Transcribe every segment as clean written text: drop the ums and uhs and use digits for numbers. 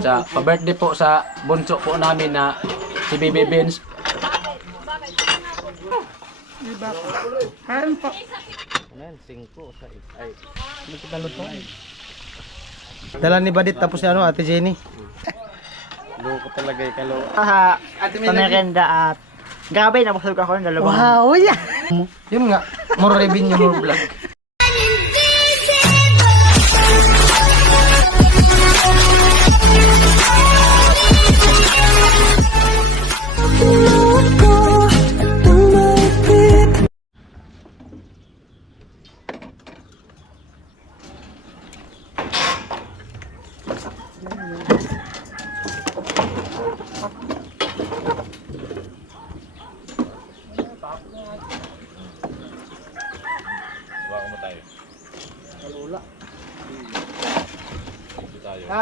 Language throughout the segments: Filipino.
Sa pa-birthday po sa bunso po namin na si Baby Beans. Diba? Haran po. Ayan, 5 sa ay. Dala ni Badit tapos ano, Ate Jenny. Loko talaga yung kalo. Pamerenda at grabe, nabusog ako ng dalawang. Wow, yeah. Yun nga, more revenue, more vlog.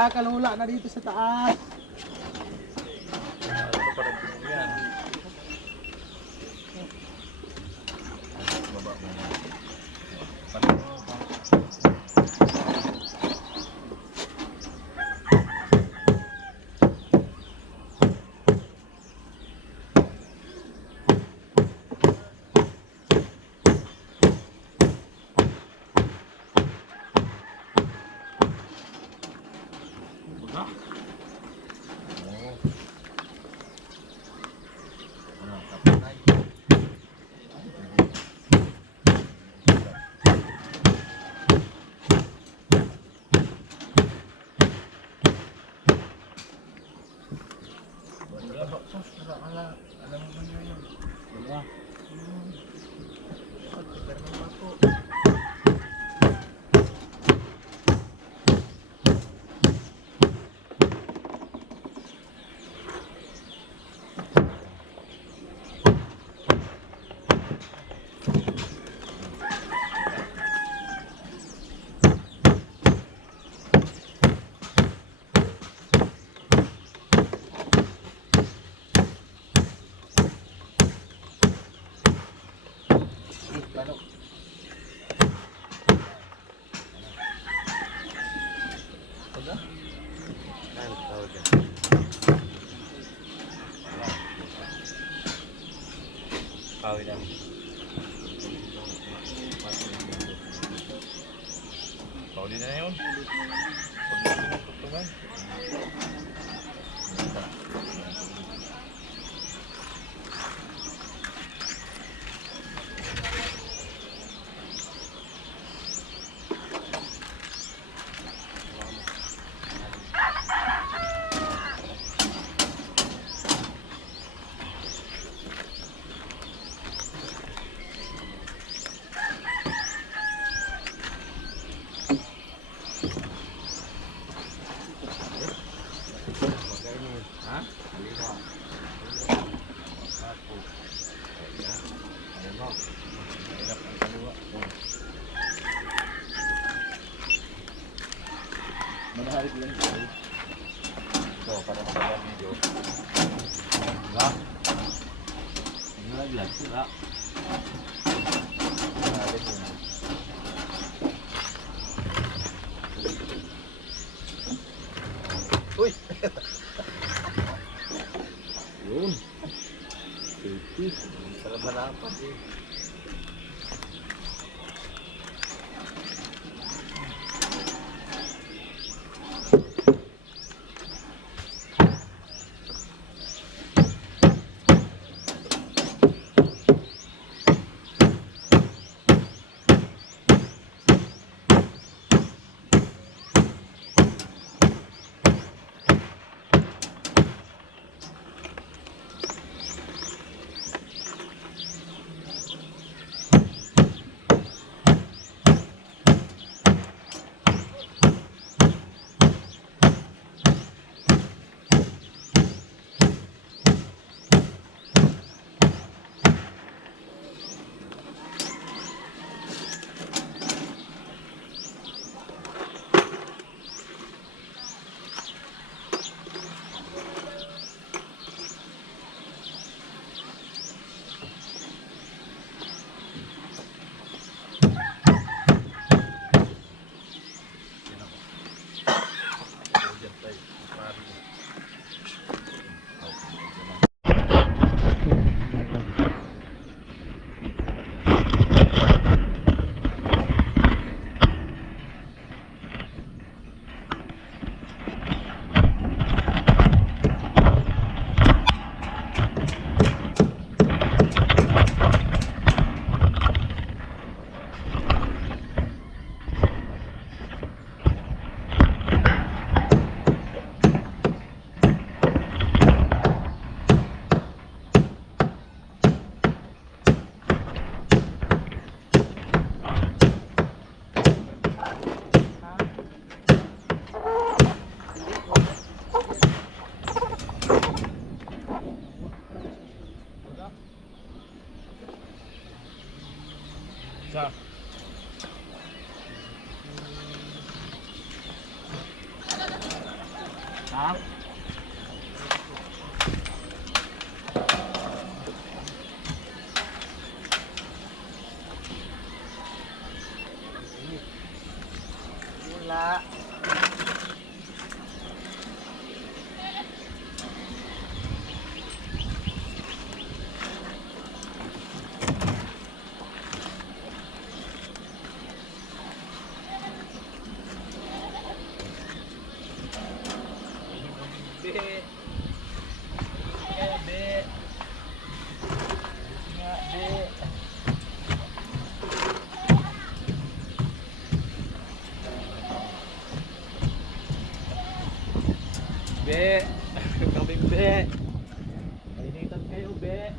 Kalula na dito sa taas. Pauli na yun. Manaharit lang ito. So, para sa video. Diba? Nalaglag sila. Manaharit mo na. Uy! Yun. Safety. Sarap harapan eh. lang. Wala. Be. Kaya be. Nga be. Be. Kaming be. Kainitan kayo be.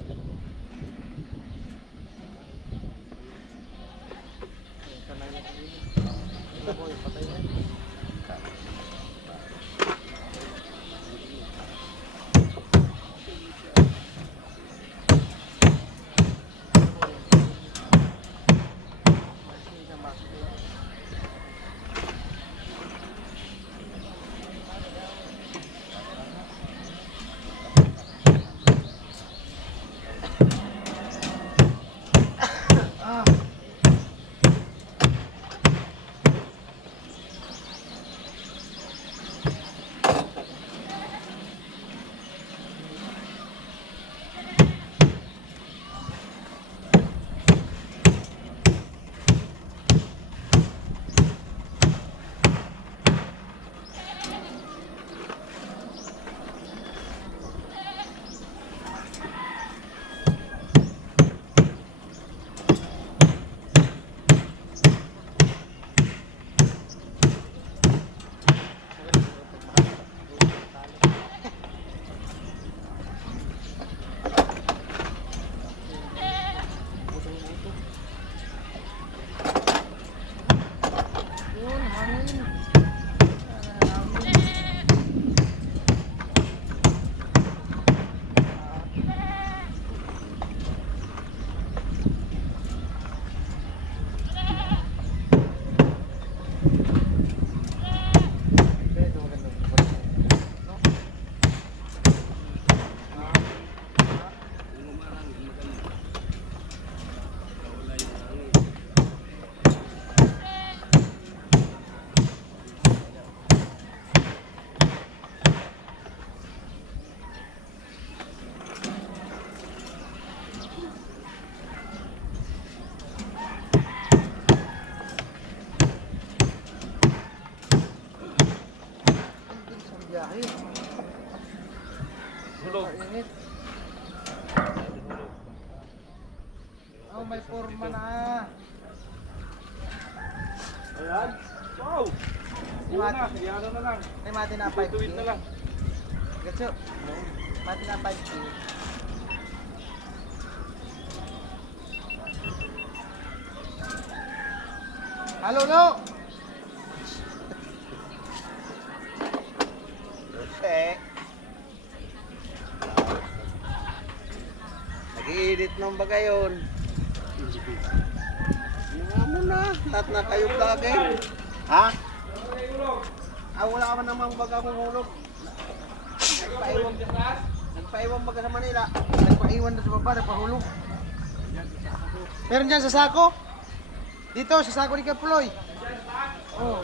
Hulog. Oh, may forma na. Ayan. Wow. Yan na lang. May mati na 5K. Tuwid na lang. Gatso. Mati na 5K. Halo, no! Nag-i-edit ng bagayon. Mga mo na. Lahat na kayo vlogger. Ha? Wala ka man namang baga kong hulog. Nagpaiwan baga sa Manila. Nagpaiwan na sa baba, nagpahulog. Meron dyan sa sako? Dito, sa sako ni Kapuloy. Oh.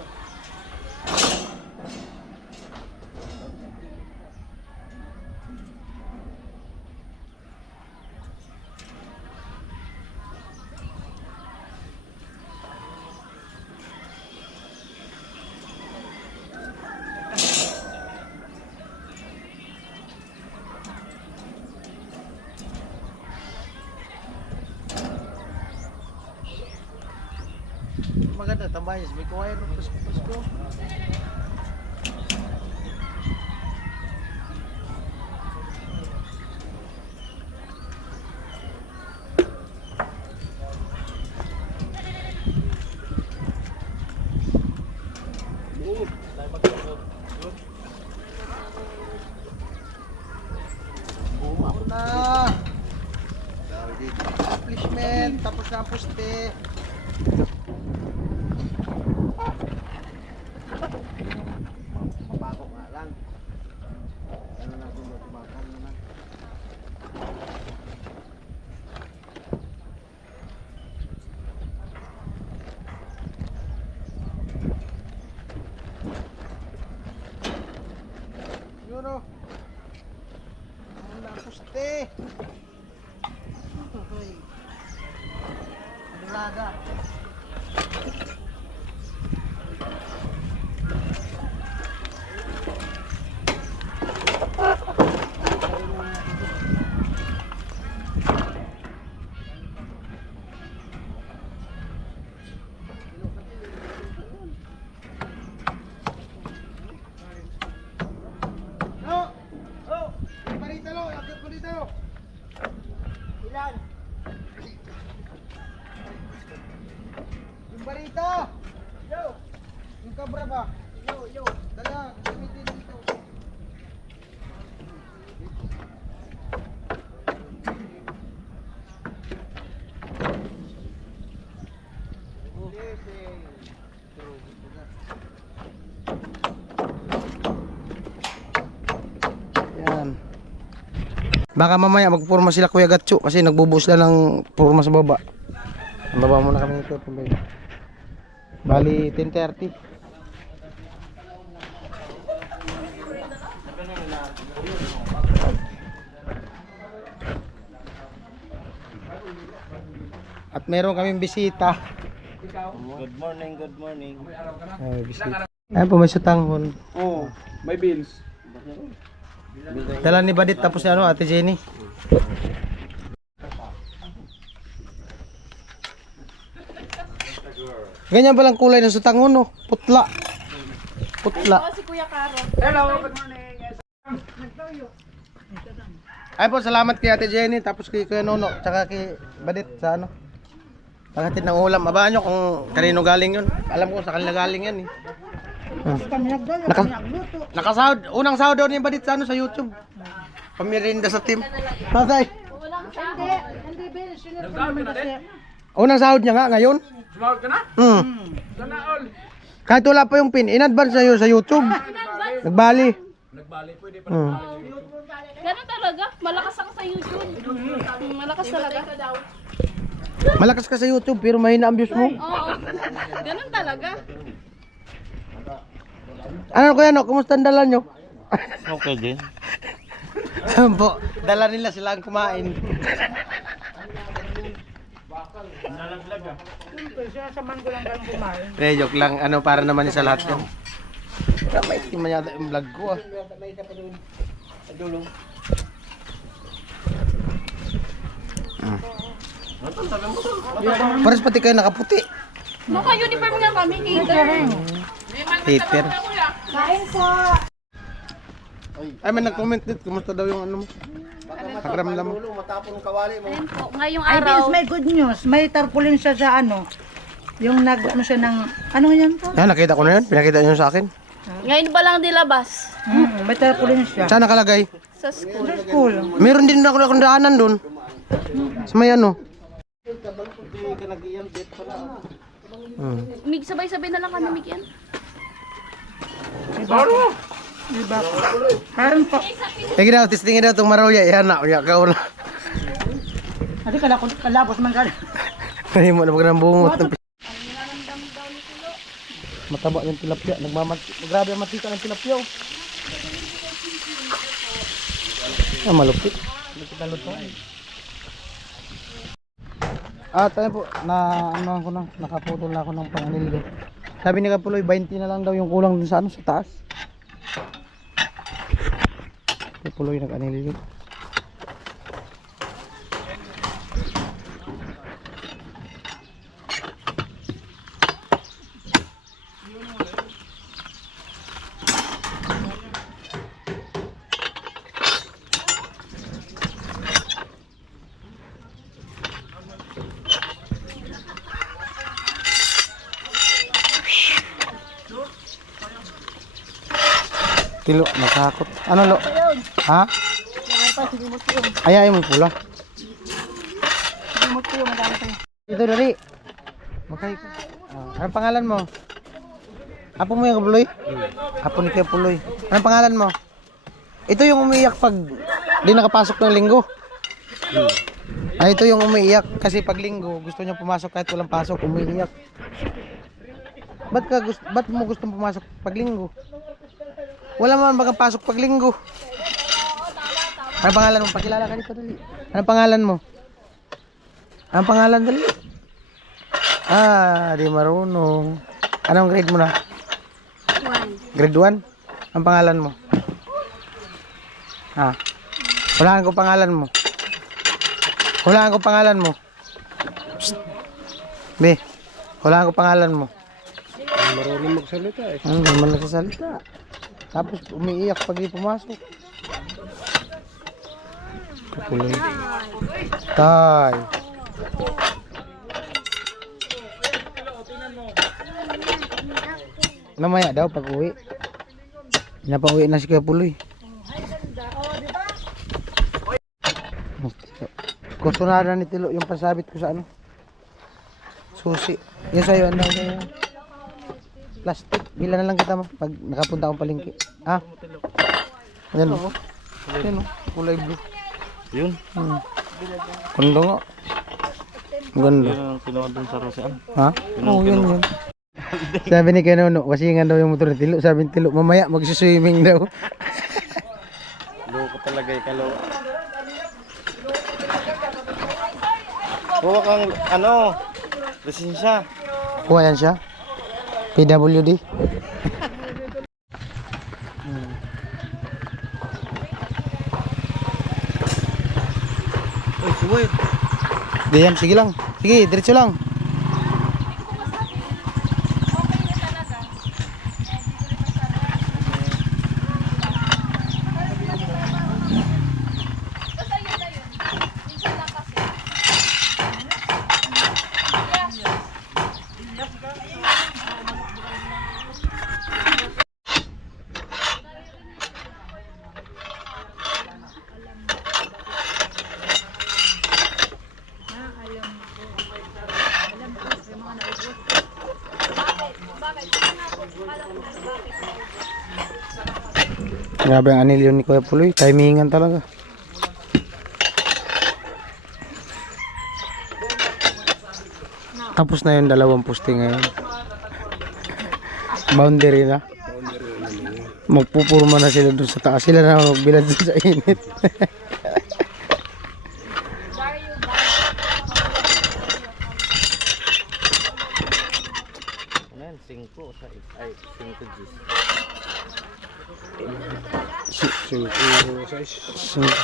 Maganda, tambayas. May kawain ng Pasko. Bumaon na. Accomplishment. Tapos na ang poste. Mabago nga lang. no. Wala puste. Hoy. Dulaga. No! Oh! Yung barita lo, akit ko dito. Ilan? Yung barita! Yo! Yung kabra ba? Yo! Dala, gamitin dito. Yan. Baka mamaya magpurma sila Kuya Gatcho kasi nagbubuhos na ng purma sa baba. Baba muna kami nito. Bali 10:30. At meron kaming bisita. Good morning, good morning. Ay, bisita. Ayan po, may sutanghon. Oh, may bills. Dala ni Badit tapos si ano, Ate Jenny. Ganyan palang kulay ng sutanghon, no? Putla. Putla. Si Kuya Caro. Ay po, salamat kay Ate Jenny, tapos kay Kuya Nono, tsaka kay Badit sa ano. Paghatid ng ulam. Abaan nyo kung kanino galing yun. Alam ko sa kanila galing yan eh. Nakasahod. Unang sahod daw ni Badit sa ano, sa YouTube. Pamirinda sa team. Matay. Hindi, Ben. Sinunod ko naman kasi. Unang sahod niya nga ngayon. Sumawag ka na? Sana all. Kahit wala pa yung pin, in-advance na yun sa YouTube. Nagbali. Nagbali, pwede pa. Ganun talaga. Malakas ako sa YouTube. Malakas talaga. Malakas ka sa YouTube pero mahina ang views mo. Oo. Ganun talaga. Ano kuya no, kumusta ang dala nyo? Okay din. Po, dala nila sila ang kumain. Joke lang, ano para naman sa lahat yan. May tingnan yata yung vlog ko ah. Pares pati kayo nakaputi. Naka-uniform nga kami. Catering. Hater. Kain po. Ay, may nag-comment dito. Kumusta daw yung ano mo? Pakiramdam mo. Matapon kawali mo. Ayun po. Ngayong Ay, araw. Vince, may good news. May tarpaulin siya sa ano. Yung ano siya ng, ano yan po? Yan, nakita ko na yun. Pinakita nyo sa akin. Ngayon pa lang nilabas. May tarpaulin siya. Saan nakalagay? Sa school. Sa school. Meron din ako na daanan doon. Sa may ano. Mig, sabay-sabay na lang kami, Mig, yan. Diba? Parang po. Lagi na, testingin daw itong maroya. Yan na, uya ka na. Adi kalapos man ka. Ay mo na pag ng bungot. Mataba yung tilapia. Grabe ang matika ng tilapia. Ah, malupit. Malupit na luto. At ayun po, nakaputol na ako ng panganilyo. Sabi ni Kapuloy, 20 na lang daw yung kulang dun sa ano, sa taas. Kapuloy nag-anilyo. Tilo, nakakot. Ano lo? Ha? Ayaw mo pula. Ito dari. Makay ka. Anong pangalan mo? Apo mo yung Kapuloy? Apo ni Kapuloy. Anong pangalan mo? Ito yung umiiyak pag di nakapasok ng linggo. Ay, ito yung umiiyak kasi pag linggo gusto niya pumasok kahit walang pasok, umiiyak. Ba't mo gustong pumasok pag linggo? Wala man bagang pasok pag linggo. Anong pangalan mo? Pakilala ka dito dali. Anong pangalan mo? Anong pangalan dali? Di marunong. Anong grade mo na? 1. Grade 1? Ang pangalan mo? Hulaan ko pangalan mo. Hulaan ko pangalan mo. Psst. Be, hulaan ko pangalan mo. Marunong magsalita eh. Ano naman nagsasalita? Tapos umiiyak pag di pumasok. Kapulay. Tay. Namaya daw pag uwi. Napauwi na si Kapuloy. Kusunada ni Tilo yung pasabit ko sa ano. Susi. Yung sa'yo, ano yung plastic. Bila na lang kita mo pag nakapunta akong palengke. Ayan o. Ayan o. Kulay blue. Yun. Kondo nga. Ganda. Yun ang kinuha dun sa Rosean. Ha? Oo, yun. Sabi ni Kanono, wasingan daw yung motor ni Tilo. Sabi ni Tilo, mamaya magsiswimming daw. Loko talaga yung kalawa. Kuha kang lisensya. Kuha yan siya. PWD. Uy, suwit. Diyan, sige lang. Sige, diretso lang. Grabe ang anilyo ni Kuya Puloy, timingan talaga. Tapos na yung dalawang poste ngayon. Boundary na. Magpupurma na sila dun sa taas. Sila na magbilad dun sa init. Ayan, 5 Gs.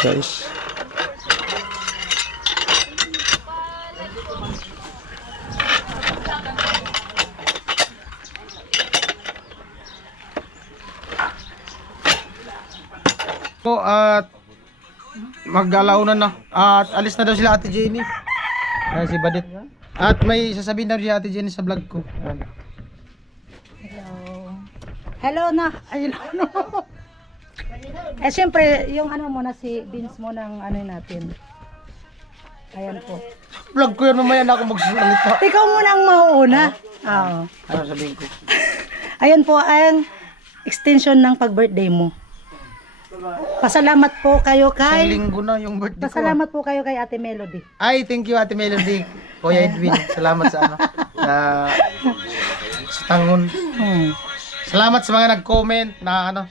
Guys. At mag-alaunan na. At alis na daw sila Ate Jenny. Si Badit. At may sasabihin daw si Ate Jenny sa vlog ko. Hello na. Ay, hello. Siyempre, yung ano muna si Vince mo ng ano natin. Ayan po. Vlog ko yun, mamaya na ako magsasalita. Ikaw muna ang mauuna. Oo. Ano sabihin ko? Ayan po ang extension ng pag-birthday mo. Pasalamat po kayo Isang kay... linggo na yung birthday ko. Pasalamat po kayo kay Ate Melody. Ay, thank you Ate Melody. Kuya Edwin, salamat sa ano. Sa tangon. Salamat sa mga nag-comment na ano.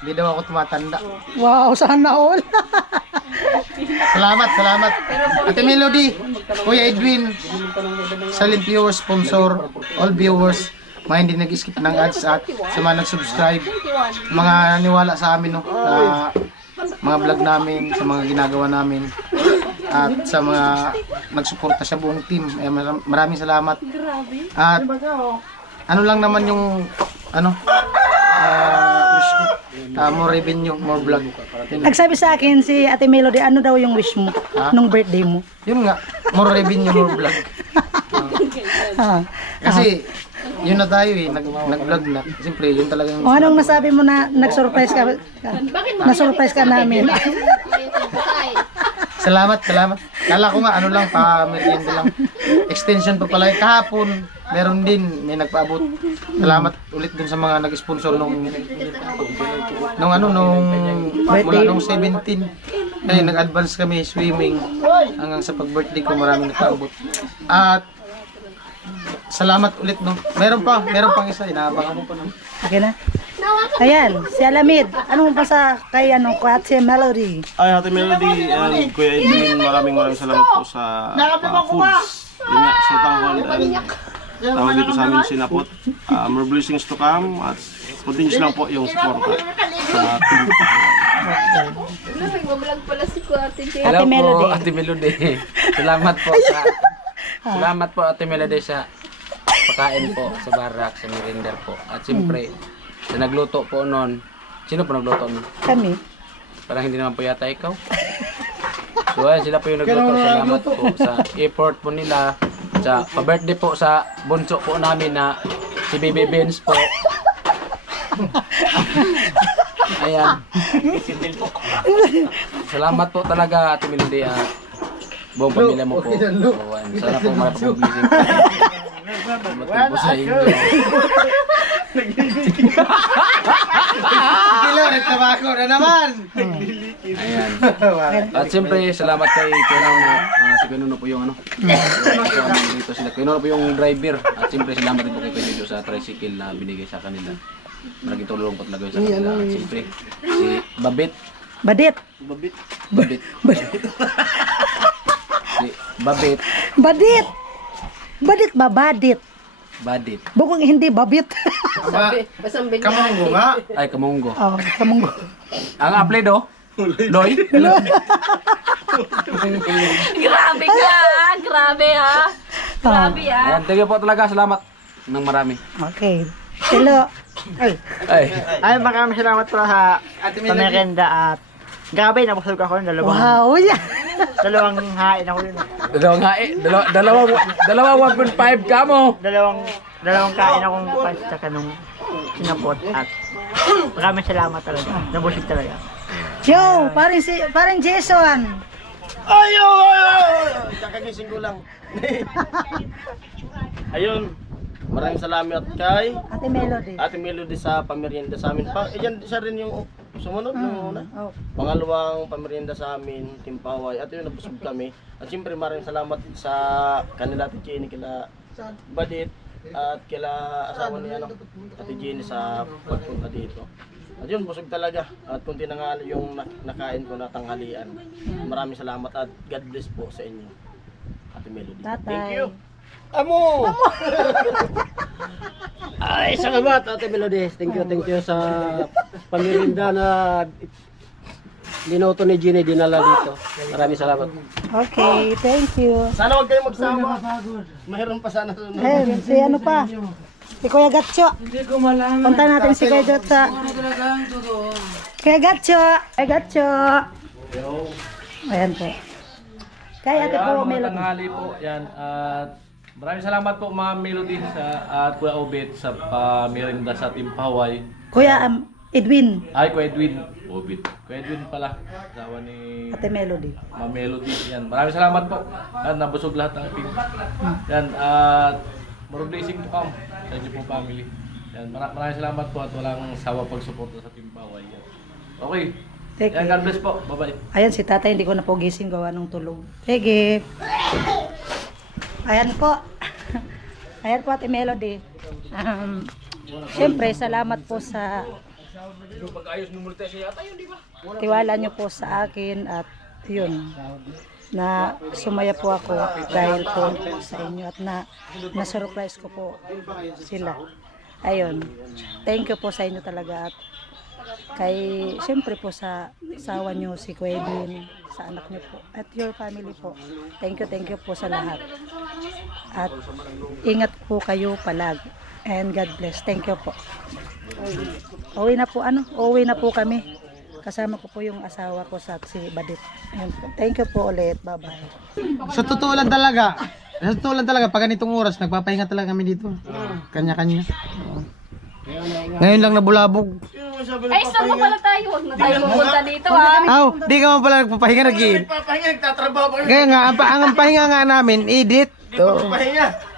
Hindi daw ako tumatanda. Wow, sana all. Salamat. Ate Melody, Kuya Edwin, silent viewers, sponsor, all viewers, mga hindi nag-skip ng ads at sa mga nag-subscribe, mga naniwala sa amin, no, sa mga vlog namin, sa mga ginagawa namin, at sa mga nagsuporta sa buong team. Maraming salamat. At ano lang naman yung ano, wish ko, more revenue, more vlog. Nagsabi sa akin si Ate Melody, ano daw yung wish mo nung birthday mo? Yun nga, more revenue, more vlog. Kasi yun na tayo eh, nag-vlog na. Siyempre, yun talaga yung... O anong nasabi mo na nag-surprise ka? Na-surprise ka namin. Salamat. Kala ko nga, ano lang, pa-merienda lang. Extension pa pala. Kahapon, meron din, may nagpaabot. Salamat ulit dun sa mga nag-sponsor nung mula nung 17. Kaya nag-advance kami swimming hanggang sa pag-birthday ko, maraming nagpaabot. At salamat ulit, no. Meron pang isa, inaabangan mo pa, no. Okay na? Ayan, si Alamid. Ano mo pa sa kay ano, Ate Melody? Ay, Ate Melody and Kuya Edwin, maraming salamat po sa foods. Yun nga, so tawag dito sa amin sinapot. More blessings to come at continuous lang po yung support sa team. Nagbablog pala si Ate Jay. Ate Melody. Po, Ate Melody. Salamat po sa Salamat po Ate Melody sa pagkain po sa barak, sa meriender po. At siyempre, sa nagluto po noon. Sino po nagluto noon? Kami. Parang hindi naman po yata ikaw. So ayan, sila po yung nagluto. Salamat po sa effort po nila. Sa pa-birthday po sa bunso po namin na si Baby Benz po. Ayan. Salamat po talaga Ate Melody at buong pamilya mo po. So, sana po marami po blessing po. Salamat po sa inyo. Kilo, nagtabako na naman. Ayan. At siyempre, salamat kay Kuya si Kuya Nuno po yung ano. Dito sila. Kuya Nuno po yung driver. At siyempre, salamat din po kay Kuya Jojo sa tricycle na binigay sa kanila. Malaking tulong po talaga sa kanila. At siyempre, si Babit. Badit. Babit. Si Babit. Badit. Badit ba? Badit. Badit. Bukong hindi babit. Kamanggo nga. Ay, Kamunggo. Oh, kamunggo. Ang apelido? Loy? Grabe ka! Grabe ha! Grabe ha! Ayan, thank you po talaga. Salamat ng marami. Okay. Hello. Ay. Ay, maraming salamat pala sa pamerienda at grabe, nabusog ako ng Wow, yeah. dalawang hain ako yun. Dalawang hae. Dalawang 1.5 ka mo. Dalawang kain akong pasta nung sinapot at maraming salamat talaga. Nabusog talaga. Joe, parang Jason. Kakagising ko lang. Ayun, maraming salamat kay Ate Melody. Ate Melody sa pamerienda sa amin. Yan siya rin yung sumunod nung una. Oh. Pangalawang pamerienda sa amin, Timpaway. At yun, nabusog kami. At siyempre maraming salamat sa kanila Ate Jenny, kila Badit, at kila asawa niya, Ate Jenny sa pagpunta dito. At yun, busog talaga. At kunti na nga yung nakain ko na tanghalian. Maraming salamat at God bless po sa inyo, Ate Melody. Tatay. Thank you. Amo! Ay, salamat Ate Melody. Thank you sa pamirinda na linoto ni Jenny dinala dito. Maraming salamat. Okay, thank you. Sana huwag kayong magsawa. Mayroon pa sana sunod. Ayun, si ano pa? Si Kuya Gatcho. Punta natin si Kuya Gatcho. Kuya Gatcho. Kuya Gatcho. Ayan po. Kaya Ate po, Melody. Tanghali po, yan. At maraming salamat po Ma'am Melody at Kuya Obet sa pamirinda sa Team Hawaii. Kuya Edwin. Ay, Kuya Edwin. Obet. Kuya Edwin pala. Asawa ni Ate Melody. Ma'am Melody. Yan. Maraming salamat po. At nabusog lahat ng team. Yan. At more blessing to come sa inyo pong family. Yan. Maraming salamat po at walang sawa pagsuporta sa Team Hawaii. Yan. Okay. Thank Yan. you. God bless po. Bye-bye. Ayan si tatay, hindi ko na po gising gawa ng tulog. Sige. Ayan po. Ayan po Ate Melody. Siyempre, salamat po sa tiwala nyo po sa akin at yun, na sumaya po ako dahil po sa inyo at na-surprise ko po sila. Ayun. Thank you po sa inyo talaga at kay siyempre po sa asawa nyo si Kuya Edwin, sa anak nyo po at your family po. Thank you po sa lahat at ingat po kayo palagi and God bless. Thank you po. Uwi na po kami, kasama ko po yung asawa ko sa si Badit. Ayun po. Thank you po ulit, bye bye. Sa totoo lang talaga, pag ganitong oras, nagpapahinga talaga kami dito. Kanya-kanya. Ngayon lang nabulabog. Ay, saan mo pala tayo? Huwag na tayo pupunta dito ha. Aw, di ka mo pala nagpapahinga, nag-i-edit. Papahinga, nagtatrabaho pa Kaya nga, ang pahinga nga namin, edit. Papahinga.